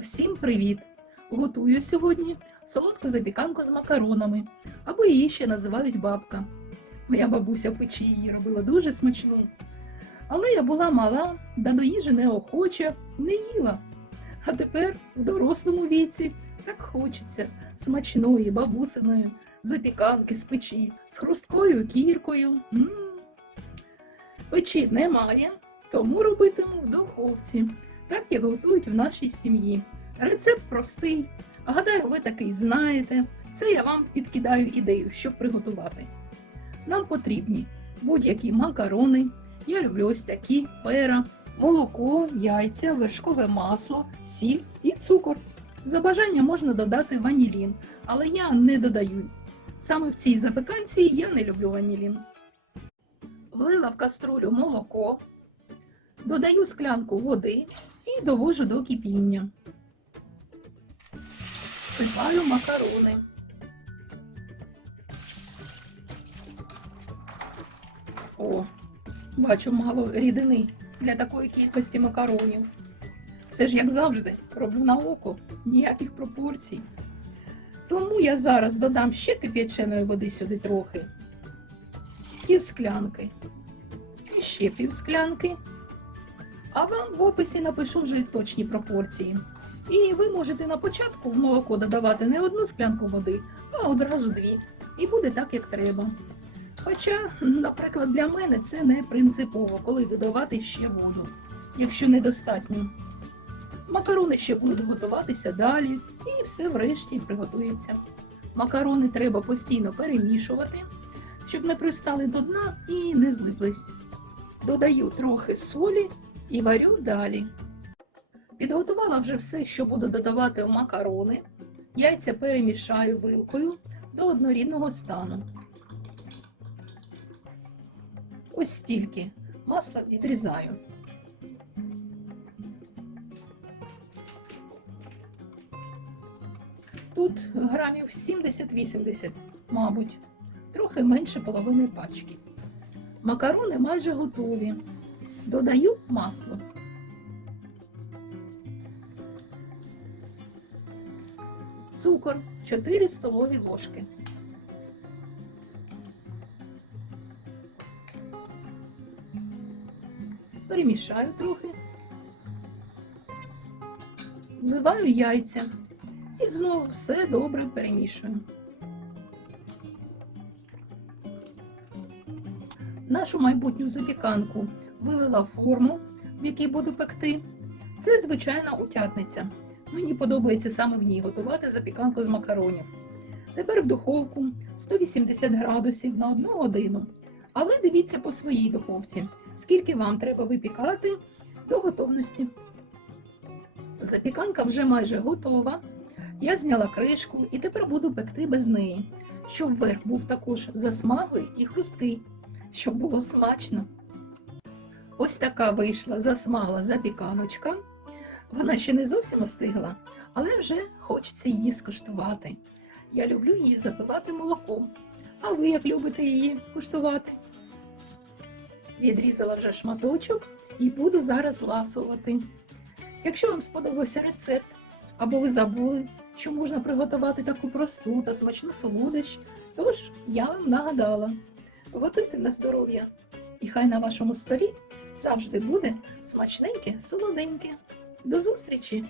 Всім привіт! Готую сьогодні солодку запіканку з макаронами, або її ще називають бабка. Моя бабуся в печі її робила дуже смачну. Але я була мала, да до їжі неохоча, не їла. А тепер в дорослому віці так хочеться смачної бабусиної запіканки з печі, з хрусткою кіркою. М. Печі немає, тому робитиму в духовці так як готують в нашій сім'ї. Рецепт простий. Гадаю, ви такий знаєте. Це я вам підкидаю ідею, щоб приготувати. Нам потрібні будь-які макарони. Я люблю ось такі пера, молоко, яйця, вершкове масло, сіль і цукор. За бажанням можна додати ванілін, але я не додаю. Саме в цій запеканці я не люблю ванілін. Влила в каструлю молоко, додаю склянку води і довожу до кипіння. Сипаю макарони. О, бачу мало рідини для такої кількості макаронів. Все ж, як завжди, роблю на око, ніяких пропорцій. Тому я зараз додам ще кип'яченої води сюди трохи. Пів склянки. І ще пів склянки. А вам в описі напишу вже точні пропорції. І ви можете на початку в молоко додавати не одну склянку води, а одразу дві. І буде так, як треба. Хоча, наприклад, для мене це не принципово, коли додавати ще воду, якщо недостатньо. Макарони ще будуть готуватися далі, і все врешті приготується. Макарони треба постійно перемішувати, щоб не пристали до дна і не злиплись. Додаю трохи солі і варю далі. Підготувала вже все, що буду додавати в макарони. Яйця перемішаю вилкою до однорідного стану. Ось стільки масла відрізаю. Тут грамів 70-80, мабуть, трохи менше половини пачки. Макарони майже готові. Додаю масло. Цукор 4 столові ложки. Перемішаю трохи. Вливаю яйця і знову все добре перемішую. Нашу майбутню запіканку вилила форму, в якій буду пекти. Це звичайна утятниця. Мені подобається саме в ній готувати запіканку з макаронів. Тепер в духовку 180 градусів на 1 годину. А ви дивіться по своїй духовці, скільки вам треба випікати до готовності. Запіканка вже майже готова. Я зняла кришку і тепер буду пекти без неї, щоб верх був також засмаглий і хрусткий, щоб було смачно. Ось така вийшла засмагла запіканочка. Вона ще не зовсім остигла, але вже хочеться її скуштувати. Я люблю її запивати молоком. А ви як любите її куштувати? Відрізала вже шматочок і буду зараз ласувати. Якщо вам сподобався рецепт, або ви забули, що можна приготувати таку просту та смачну солодощ, тож я вам нагадала. Готуйте на здоров'я, і хай на вашому столі завжди буде смачненьке, солоденьке. До зустрічі!